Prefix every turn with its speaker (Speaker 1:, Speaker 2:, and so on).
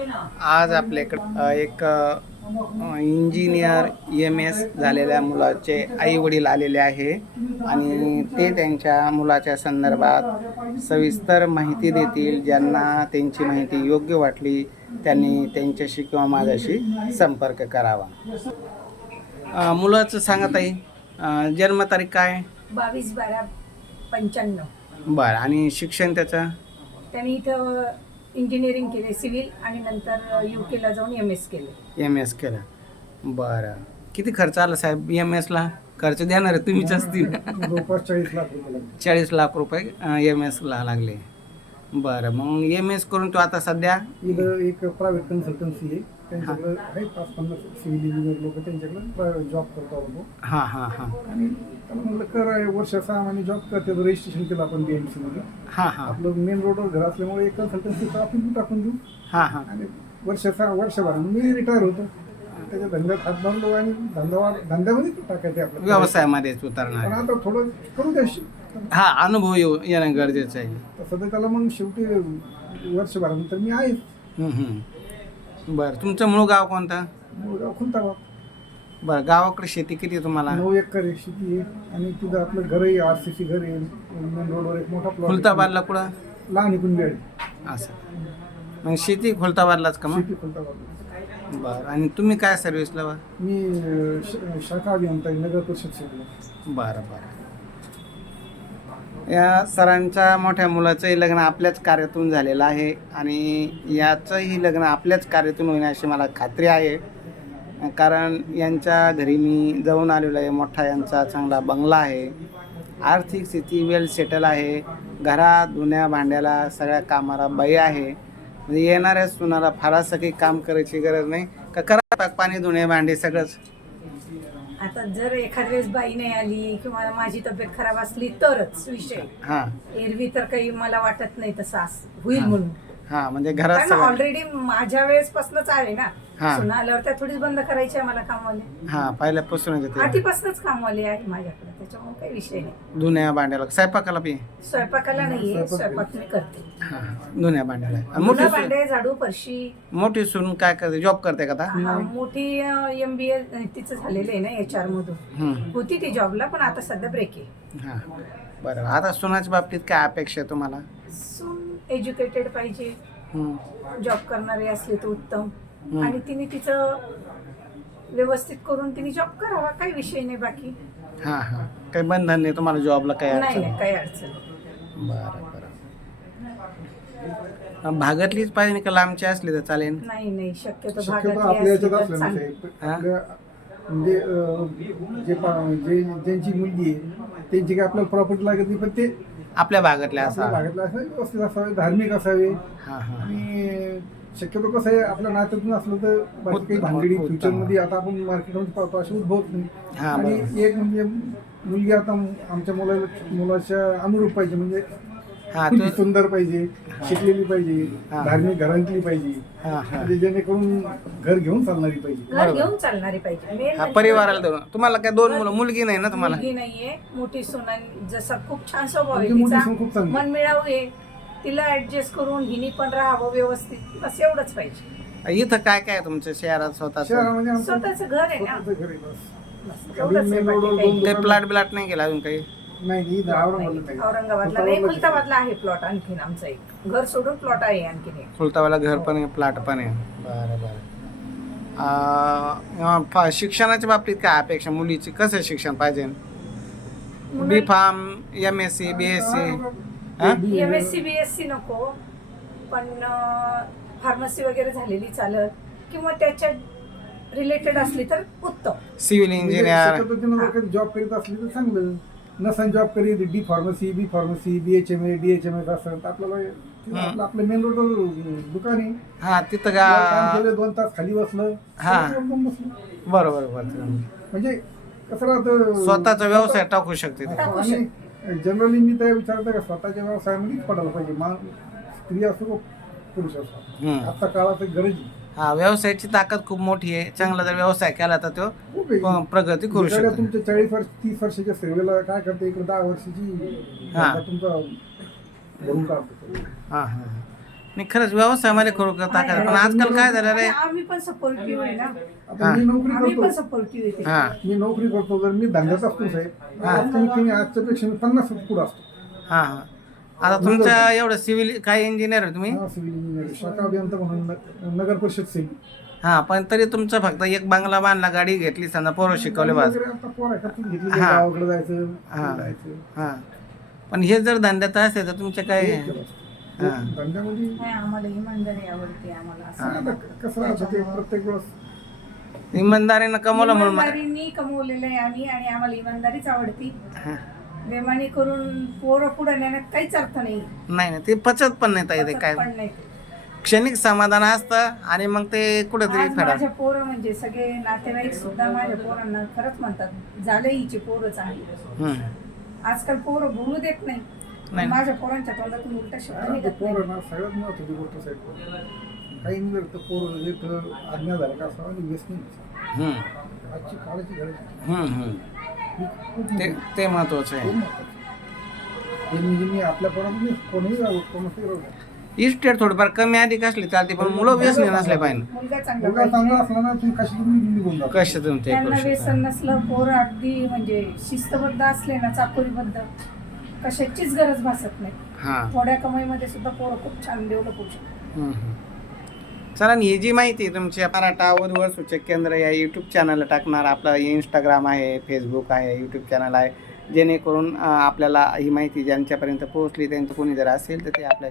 Speaker 1: आज आपल्याकडं एक इंजिनियर एम एस झालेल्या मुलाचे आई वडील आलेले आहे. आणि ते त्यांच्या मुलाच्या संदर्भात सविस्तर माहिती देतील ज्यांना त्यांची माहिती योग्य वाटली त्यांनी त्यांच्याशी किंवा माझ्याशी संपर्क करावा. मुलाचं सांगा ताई जन्मतारीख काय?
Speaker 2: बावीस बारा पंच्याण्णव.
Speaker 1: बरं आणि शिक्षण त्याचं?
Speaker 2: त्यांनी इथं इंजिनिअरिंग केले सिव्हिल आणि नंतर यू केला जाऊन एम एस केले.
Speaker 1: एम एस केलं. बरं. किती खर्च आला साहेब एम एसला खर्च देणार आहे तुम्हीच असतील.
Speaker 3: जवळपास चाळीस लाख रुपये लागले.
Speaker 1: चाळीस लाख रुपये एम एसला लागले. बरं मग एम एस करून तो आता सध्या
Speaker 3: इथं एक प्रायव्हेट कन्सल्टन्सी आहे. त्यांच्याकडे पाच पन्नास सिव्हिल इंजिनियर लोक त्यांच्याकडे जॉब करतो आपण.
Speaker 1: हां हां हां.
Speaker 3: आणि त्याला म्हणलं कर वर्ष सहा महिने जॉब कर त्याचं रजिस्ट्रेशन केलं आपण बीएमसी मध्ये.
Speaker 1: हां हां.
Speaker 3: आपलं मेन रोडवर घर असल्यामुळे एक कन्सल्टन्सीचं आपण टाकून देऊ.
Speaker 1: हां हां.
Speaker 3: आणि वर्ष सहा वर्षभर. मी रिटायर होतो. त्याच्या धंद्यात हात बांधलो आणि धंदा धंद्यामध्ये टाकायचे आपलं.
Speaker 1: व्यवसायामध्येच
Speaker 3: पण
Speaker 1: उतरणार. आहे.
Speaker 3: आता थोडं करू द्या
Speaker 1: हा अनुभव येऊ येणं गरजेचं आहे.
Speaker 3: तसं तर त्याला मग शेवटी वर्षभरानंतर मी आहे.
Speaker 1: हम्म, हम्म. बरं तुमचं मूळ गाव कोणतं?
Speaker 3: मुलगा खुलताबाद
Speaker 1: बरं गावाकडे शेती किती आहे तुम्हाला?
Speaker 3: नऊ एकर आहे शेती आहे. आणि तिथं आपलं घरही आर सी सी घर आहे. मेन रोडवर एक मोठा प्लॉट
Speaker 1: खुलताबादला कुठं?
Speaker 3: लहान एकूण वेळ
Speaker 1: असं. मग शेती खुलताबादलाच का मग?
Speaker 3: शेती
Speaker 1: बरं आणि तुम्ही काय सर्व्हिसला बा
Speaker 3: मी अं, श- शाखा अभियंता आहे, नगर परिषद सेवेला
Speaker 1: बरं बरं. या सरांच्या मोठ्या मुलाचंही लग्न आपल्याच कार्यातून झालेलं आहे आणि याचंही लग्न आपल्याच कार्यातून होईल अशी मला खात्री आहे. कारण यांच्या घरी मी जाऊन आलेलो आहे. मोठा यांचा चांगला बंगला आहे. आर्थिक स्थिती वेल सेटल आहे. घरात धुण्या भांड्याला सगळ्या कामाला बाई आहे. म्हणजे येणाऱ्या सुनाला फारसं काही काम करायची गरज नाही. का करा पाणी धुणे भांडे सगळंच.
Speaker 2: आता जर एखाद वेळेस बाई नाही आली किंवा माझी तब्येत खराब असली तरच विषय.
Speaker 1: हां.
Speaker 2: एरवी तर काही मला वाटत नाही तसं अस- होईल
Speaker 1: हा.
Speaker 2: म्हणून.
Speaker 1: हां म्हणजे घरात
Speaker 2: कारण
Speaker 1: सगळं
Speaker 2: ऑलरेडी माझ्या वेळेस पासूनच आहे ना.
Speaker 1: हा.
Speaker 2: सुना आल्यावर त्या थोडीच बंद करायची आहे मला कामवाले.
Speaker 1: हां पहिल्यापासूनच येते.
Speaker 2: आधीपासूनच कामवाले आहे माझ्याकडे. त्याच्यामुळे काही विषय नाही.
Speaker 1: धुण्या भांड्याला स्वयंपाकाला पी
Speaker 2: स्वयंपाकाला नाहीये
Speaker 3: स्वयंपाक
Speaker 2: मी करते.
Speaker 1: हां धुण्या भांड्याला. आणि
Speaker 2: मुलं
Speaker 1: मोठी सून-
Speaker 2: भांडे झाडू फरशी.
Speaker 1: मोठी सून काय करते? जॉब करते का आता?
Speaker 2: हा, मोठी एम बी ए तिचं झालेलं आहे ना एच आर मधून.
Speaker 1: हम्म.
Speaker 2: होती ती जॉबला पण आता सध्या ब्रेक आहे.
Speaker 1: हां बरं. आता सुनाच्या बाबतीत काय अपेक्षा आहे तुम्हाला?
Speaker 2: सून एज्युकेटेड पाहिजे.
Speaker 1: हम्म.
Speaker 2: जॉब करणारे असले तर उत्तम. आणि तिने तिचं व्यवस्थित करून तिने जॉब करावा काही विषय नाही बाकी.
Speaker 1: हां हां. काही बंधन नाही तुम्हाला जॉबला काही
Speaker 2: नाही
Speaker 1: अडचण
Speaker 2: नाही काही अडचण नाही.
Speaker 1: बरं बरं. भागातलीच पाहिजे का? लांबची असली तर चालेल.
Speaker 2: नाही नाही शक्यतो
Speaker 3: शक्यतो
Speaker 2: भागातली
Speaker 3: आपल्या
Speaker 2: असली
Speaker 3: याच्यात
Speaker 2: तर
Speaker 3: असलं
Speaker 2: चांगली.
Speaker 3: नाही आपल्या म्हणजे अं, जे पा- जे ज्यांची मुलगी आहे त्यांची काय आपल्याला प्रॉपर्टी लागत नाही पण ते
Speaker 1: आपल्या भागातल्या
Speaker 3: आपल्या
Speaker 1: असा
Speaker 3: भागातलं असावे व्यवस्थित असावे धार्मिक असावे.
Speaker 1: हां हां.
Speaker 3: आणि शक्यतो कसं आहे आपल्या नात्यातून असलं तर बाकी काही भानगडी. फ्युचरमध्ये आता आपण मार्केटमध्ये पाहतो असे उद्भवत नाही.
Speaker 1: हा,
Speaker 3: आणि. एक म्हणजे मुलगी आता आमच्या मुलाला मुलाच्या अनुरूप पाहिजे म्हणजे
Speaker 1: हां
Speaker 3: सुंदर पाहिजे शिकलेली पाहिजे. धार्मिक घरांतली पाहिजे
Speaker 1: हां हां.
Speaker 3: म्हणजे जेणेकरून घर घेऊन चालणारी पाहिजे.
Speaker 2: घेऊन चालणारी
Speaker 1: हा
Speaker 2: म्हणजे
Speaker 1: परिवाराला धरून. तुम्हाला काय दोन मुलं मुलगी नाही ना तुम्हाला?
Speaker 2: मुलगी नाहीये. मोठी सोना जसा खूप छान स्वभाव आहे
Speaker 3: खूप.
Speaker 2: मन मिळावू आहे. तिला ऍडजस्ट करून हिनी पण राहावं व्यवस्थित. बस एवढंच पाहिजे.
Speaker 1: इथं काय काय आहे तुमच्या शहरात स्वतःच?
Speaker 3: शहरामध्ये आमचं
Speaker 2: स्वतःचं घर आहे ना.
Speaker 3: स्वतःचं घर आहे बस.
Speaker 2: बस एवढंच आहे,
Speaker 3: main
Speaker 2: बाकी
Speaker 3: road वर
Speaker 2: काही.
Speaker 3: दोन
Speaker 1: काही
Speaker 3: दुकानं-
Speaker 1: प्लॉट बिलाट नाही केला अजून काही?
Speaker 3: नाही इथं औरंगाबादला
Speaker 2: नाही.
Speaker 3: नाही.
Speaker 2: औरंगाबादला नाही
Speaker 3: फक्त
Speaker 2: खुलताबादला आहे प्लॉट आणखीन आमचं एक. घर सोडून प्लॉट आहे आणखीन एक.
Speaker 1: फुलतावाला घर पण आहे प्लॉट पण आहे. बरं बरं. अं, फा- शिक्षणाच्या बाबतीत काय अपेक्षा? मुलीची कसं शिक्षण पाहिजे? B pharm M S C B S C
Speaker 2: M S C B S C नको पण फार्मसी वगैरे झालेली चालत किंवा त्याच्या रिलेटेड असली तर उत्तम.
Speaker 1: सिव्हिल इंजिनियर
Speaker 3: जॉब करीत असली तर चांगलं. नसन जॉब करीत D pharmacy B pharmacy B H M A D H M A असं तर आपल्याला आपलं आपलं मेन रोडवर दुकान आहे.
Speaker 1: हा तिथं
Speaker 3: काम
Speaker 1: का
Speaker 3: केलं दोन तास खाली बसलं
Speaker 1: हा.
Speaker 3: एकदम बसलं.
Speaker 1: बरोबर बरोबर.
Speaker 3: म्हणजे कसं राहतं?
Speaker 1: स्वतःचा व्यवसाय टाकू शकते. ते.
Speaker 2: टाकू
Speaker 3: आणि जनरली मी तर विचारतो का स्वतःच्या व्यवसायामध्येच पडायला पाहिजे मा स्त्री असो पुरुष असो
Speaker 1: हम्म.
Speaker 3: आता काळात गरज.
Speaker 1: हा व्यवसायाची ताकद खूप मोठी आहे चांगला जर व्यवसाय केला तर तो
Speaker 3: खूप आहे.
Speaker 1: प्रगती करू
Speaker 3: एखाद्या
Speaker 1: शकतो
Speaker 3: तुमच्या चाळीस वर्ष तीस वर्षाच्या सेवेला काय करते इकडे दहा वर्षाची
Speaker 1: हा.
Speaker 3: तुमचा भरून काढतो
Speaker 1: हां हां नाही खरंच व्यवसायामध्ये खरोखर ताकद आहे. पण आजकाल काय
Speaker 2: आणि
Speaker 1: आहे
Speaker 2: आम्ही पण सपोर्टिव्ह आहे ना.
Speaker 3: आता मी नोकरी
Speaker 2: आम्ही पण
Speaker 3: करतो
Speaker 2: सपोर्टिव्ह आहे
Speaker 1: हा.
Speaker 2: त्याच्यात.
Speaker 3: मी नोकरी करतो जर मी धंद्यात असतो साहेब आज कमीत कमी आजच्या पेक्षा मी पन्नास फूट पुढे असतो.
Speaker 1: हा हा. आता तुमचं एवढं सिव्हिल काय इंजिनियर आहे तुम्ही?
Speaker 3: हा सिव्हिल इंजिनियर शाखा अभियंता म्हणून न- नगर परिषद सेल
Speaker 1: हा पण तरी तुमचं फक्त एक बंगला बांधला गाडी घेतली समजा पोरं शिकवले बस.
Speaker 3: आता पोर आहे का घेतली
Speaker 1: हा.
Speaker 3: गावाकडे जायचं
Speaker 1: हा.
Speaker 3: जायचं.
Speaker 1: हा. पण हे जर धंद्यात असते तर तुमचे काय
Speaker 3: हे केलं असतं.
Speaker 1: हा.
Speaker 3: धंद्यामध्ये
Speaker 2: नाही आम्हाला इमानदारी आवडते आम्हाला. असं
Speaker 3: आता. कसं राहतं ते प्रत्येक वेळेस?
Speaker 1: इमानदारीनं कमवलं म्हणून मला-
Speaker 2: इमानदारीने कमवलेलं आहे आम्ही आणि आम्हाला इमानदारीच आवडती.
Speaker 1: हा.
Speaker 2: बेमानी करून पोरं पुढे नेण्यात काहीच अर्थ नाही.
Speaker 1: नाही नाही ते पचत पण नाही ताई ते काय.
Speaker 2: पण नाही.
Speaker 1: क्षणिक समाधान असतं आणि मग ते कुठेतरी
Speaker 2: आज
Speaker 1: फेडा
Speaker 2: माझ्या पोरं म्हणजे सगळे नातेवाईक सुद्धा माझ्या पोरांना खरंच म्हणतात झाले हिचे पोरं चांगली.
Speaker 1: हम्म.
Speaker 2: आजकाल पोरं बोलू देत नाही.
Speaker 1: नाही.
Speaker 2: माझ्या पोरांच्या तोंडातून उलटा शब्द निघत नाही
Speaker 3: पोरं ना सगळ्यात महत्वाची गोष्ट साहेब काही नाही तर पोरं जे तर आज्ञा झालं का असं आणि व्यसन
Speaker 1: हम्म.
Speaker 3: आजची काळाची गरज आहे.
Speaker 1: हम्म, हम्म.
Speaker 3: ही खूप
Speaker 1: ते
Speaker 3: महत्वाची-
Speaker 1: ते महत्वाचं
Speaker 3: खूप
Speaker 1: आहे
Speaker 3: महत्वाची. हे मी मी आपल्या पोरांनी कोणीही राहू कोणाशी राहू
Speaker 1: इस्टेट थोडीफार कमी अधिक असली चालते पण मुलं व्यसनी नसले पाहिजे.
Speaker 2: मुलगा चांगला
Speaker 3: मुलगा चांगला
Speaker 2: पाहिजे
Speaker 3: असला ना तुम्ही कशी तुम्ही निघून जाता?
Speaker 1: कशातून ते
Speaker 2: त्यांना
Speaker 1: करू
Speaker 2: व्यसन नसलं पोरं अगदी म्हणजे शिस्तबद्ध असले ना चाकोरीबद्ध. कशाचीच गरज भासत नाही.
Speaker 1: हा.
Speaker 2: थोड्या कमाईमध्ये सुद्धा पोरं खूप छान डेव्हलप होऊ शकतात.
Speaker 1: हम्म, हम्म. चला आणि ही जी माहिती आहे तुमची मराठा वधूवर सूचक केंद्र या यूट्यूब चॅनलला टाकणार. आपलं इंस्टाग्राम आहे फेसबुक आहे यूट्यूब चॅनल आहे. जेणेकरून अं, आपल्याला ही माहिती ज्यांच्यापर्यंत पोहोचली त्यांचं कोणी जर असेल तर ते आपल्या